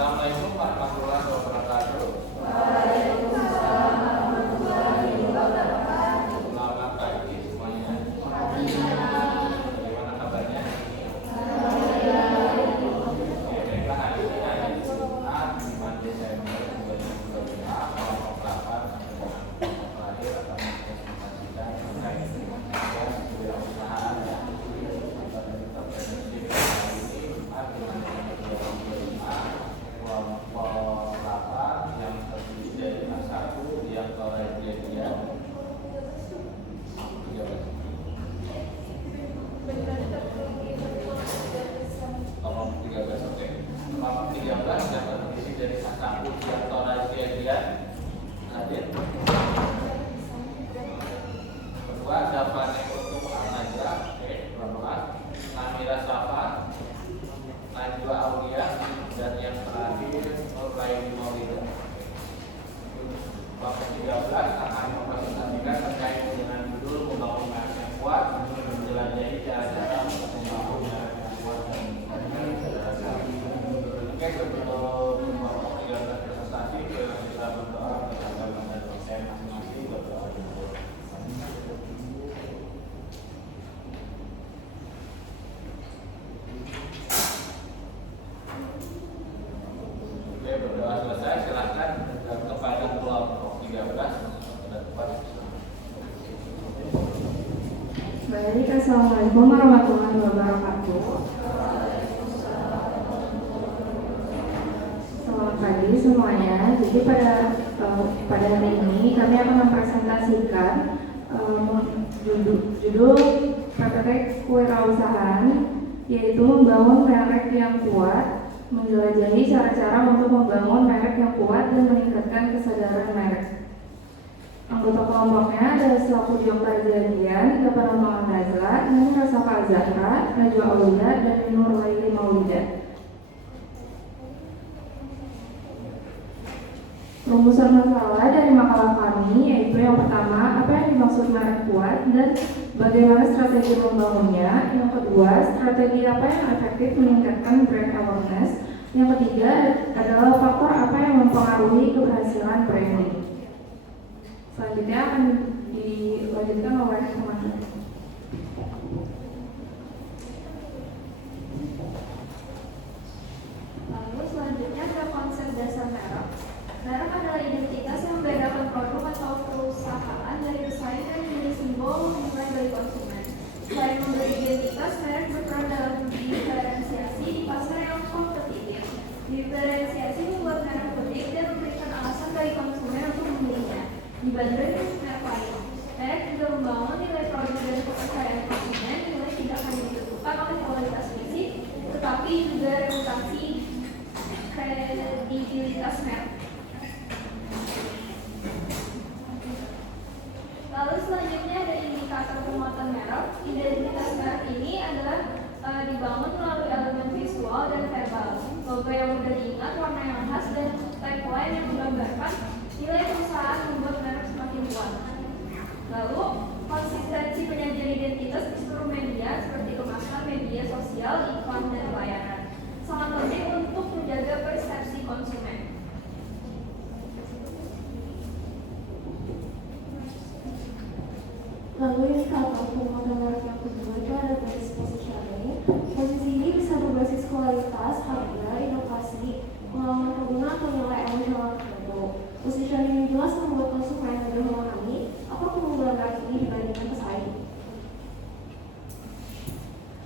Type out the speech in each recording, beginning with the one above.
Assalamualaikum warahmatullahi wabarakatuh. Waalaikumsalam warahmatullahi wabarakatuh. Selamat pagi semuanya. Bagaimana kabarnya? Baiklah, hari ini hari Jumat 5 Desember 2022 kelompok 8 terakhir akan menginformasikan terkait kewirausahaan yang kelompok 8 yang terdiri dari A1 yang Toraja kelompok 13, oke. Kelompok 13 yang terdiri dari A1 yang Toraja hadir. Kedua ada Vanekoto Anaja, oke, berdoa. Namira Safa, Najwa Aulia, dan yang terakhir Nurlaini Maulida. Kelompok 13 akan mempresentasikan terkait dengan judul membangun merek yang kuat, menjelajahi cara-cara untuk membangun merek yang kuat dan meningkatkan kesadaran. Oke, sebelum kelompok 13 presentasi, kita berdoa kepada dan dosen masing-masing berdoa dulu. Oke, berdoa selesai, silahkan kepada kelompok 13 pada tempat. Baik, assalamualaikum warahmatullahi wabarakatuh. Selamat pagi semuanya. Jadi pada hari ini kami akan mempresentasikan judul PPT Kewirausahaan, yaitu membangun merek yang kuat, menjelajahi cara-cara untuk membangun merek yang kuat dan meningkatkan kesadaran merek. Anggota kelompoknya ada selaku Dr. Jadian, Bapak Noman Nazla, Namira Safa Zahra, Najwa Aulia, dan Nurlaini Maulida. Rumusan masalah dari makalah kami yaitu yang pertama, apa yang dimaksud merek kuat dan bagaimana strategi membangunnya. Yang kedua, strategi apa yang efektif meningkatkan brand awareness. Yang ketiga adalah faktor apa yang mempengaruhi keberhasilan branding. Selanjutnya akan dilanjutkan oleh teman-teman. Lalu selanjutnya ada konsep dasar merek. Merek adalah identitas yang membedakan produk atau perusahaan dari pesaing dan menjadi simbol nilai bagi konsumen. Selain memberi identitas, merek berperan dalam diferensiasi di pasar yang kompetitif. Diferensiasi membuat merek unik dan memberikan alasan bagi konsumen untuk memilihnya dibanding merek lain. Merek juga membangun nilai produk dan kepercayaan konsumen. Nilai tidak hanya ditentukan oleh kualitas fisik, tetapi juga reputasi, kredibilitas merek. Lalu selanjutnya ada indikator penguatan merek. Identitas merek ini adalah dibangun melalui elemen visual dan verbal. Logo yang mudah diingat, warna yang khas, dan tagline yang menggambarkan nilai perusahaan membuat merek semakin kuat. Lalu konsistensi penyajian identitas di seluruh media seperti kemasan, media sosial, iklan, dan layanan sangat penting untuk menjaga persepsi konsumen. Lalu indikator penguatan merek yang kedua itu ada basis positioning. Posisi ini bisa berbasis kualitas, harga, inovasi, pengalaman pengguna atau nilai emosional tertentu. Positioning yang jelas membuat konsumen mudah memahami apa keunggulan merek ini dibandingkan pesaing.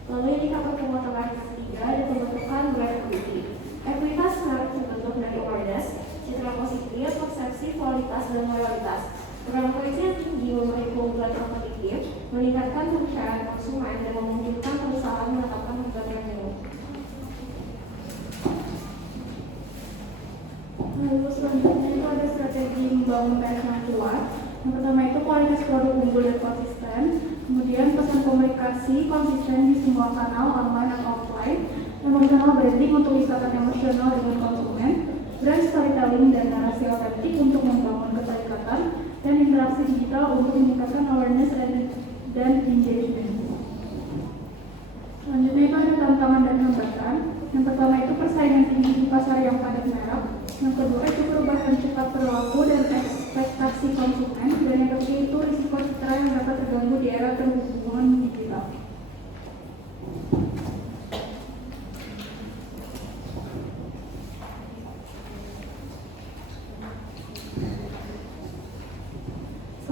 Lalu indikator penguatan merek yang ketiga ada pembentukan brand equity. Ekuitas merek terbentuk dari awareness, citra positif, persepsi, kualitas, dan loyalitas. Brand equity yang tinggi memberi keunggulan kompetitif, meningkatkan kepercayaan konsumen, dan memungkinkan perusahaan menetapkan harga premium. Lalu selanjutnya itu ada strategi membangun merek yang kuat. Yang pertama itu kualitas produk unggul dan konsisten. Kemudian pesan komunikasi konsisten di semua kanal online atau offline. Emotional branding untuk ikatan emosional dengan konsumen. Brand storytelling dan narasi otentik untuk membangun keterikatan. Dan interaksi digital untuk meningkatkan awareness dan engagement. Selanjutnya itu ada tantangan dan hambatan. Yang pertama itu persaingan tinggi di pasar yang padat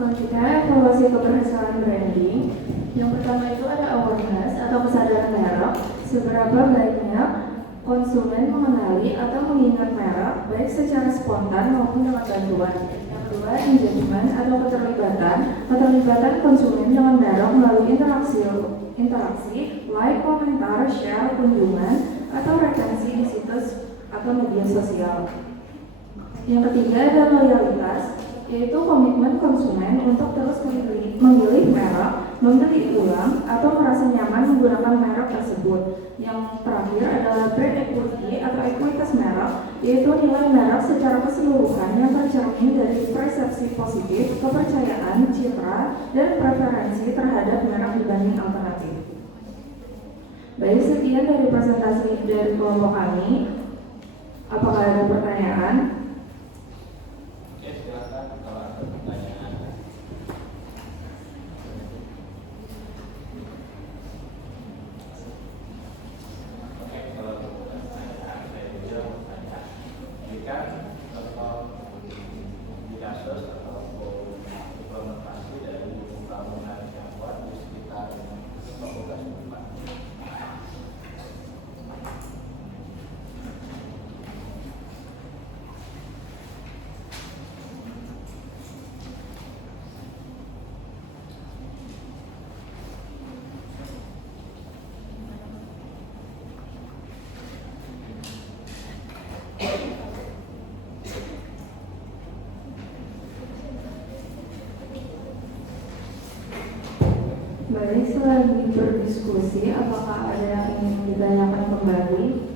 Selanjutnya, evaluasi keberhasilan branding. Yang pertama itu ada awareness atau kesadaran merek. Seberapa banyak konsumen mengenali atau mengingat merek, baik secara spontan maupun dengan bantuan. Yang kedua, engagement atau keterlibatan konsumen dengan merek melalui interaksi, like, komentar, share, kunjungan, atau retensi di situs atau media sosial. Yang ketiga ada loyalitas, yaitu komitmen konsumen untuk terus memilih merek, membeli ulang, atau merasa nyaman menggunakan merek tersebut. Yang terakhir adalah brand equity atau ekuitas merek, yaitu nilai merek secara keseluruhan yang tercermin dari persepsi positif, kepercayaan, citra, dan preferensi terhadap merek dibanding alternatif. Baik, sekian dari presentasi dari kelompok kami. Apakah ada pertanyaan? Oke, silakan kalau ada pertanyaan. Oke, kalau ada pertanyaan, saya juga mau tanya. Jika contoh di kasus atau implementasi dari bangunan yang kuat di sekitar fakultas Unpad. Baik, selagi berdiskusi, apakah ada yang ingin ditanyakan kembali?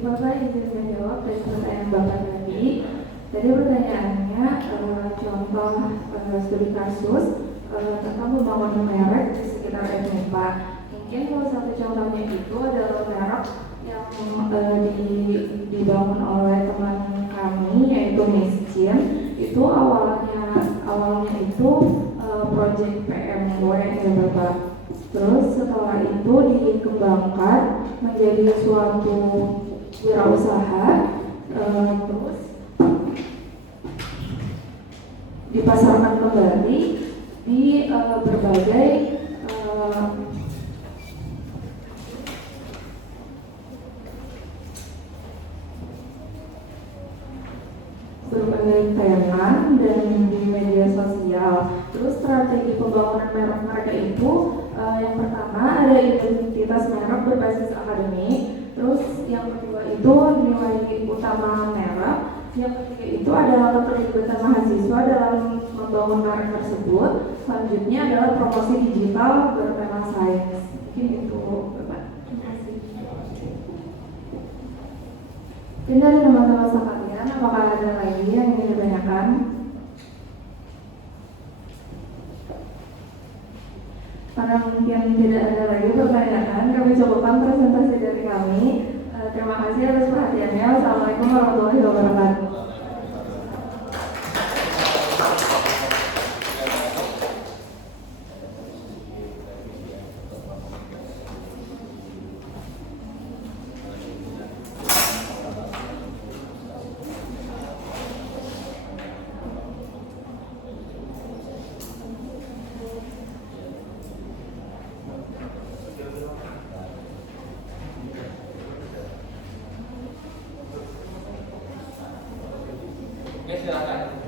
Bapak izin menjawab dari pertanyaan Bapak tadi. Tadi pertanyaannya contoh studi kasus tentang pembangunan merek di sekitar FMIPA. Mungkin salah satu contohnya itu adalah merek yang dibangun oleh teman kami yaitu Miscin. Itu awalnya itu proyek PMW ya Bapak. Terus setelah itu dikembangkan menjadi suatu wirausaha, terus dipasarkan kembali di berbagai tenan dan di media sosial. Terus strategi pembangunan merek mereka itu yang pertama ada identitas merek berbasis akademik. Terus yang kedua itu nilai utama merek. Yang ketiga itu adalah keterlibatan mahasiswa dalam membangun merek tersebut. Selanjutnya adalah promosi digital bertema sains. Mungkin itu Bapak. Terima kasih. Mungkin dari teman-teman sekalian, apakah ada lagi yang ingin ditanyakan? Karena mungkin tidak ada lagi pertanyaan, kami cukupkan presentasi dari kami. Terima kasih atas perhatiannya. Wassalamualaikum warahmatullahi wabarakatuh. Oke, silakan.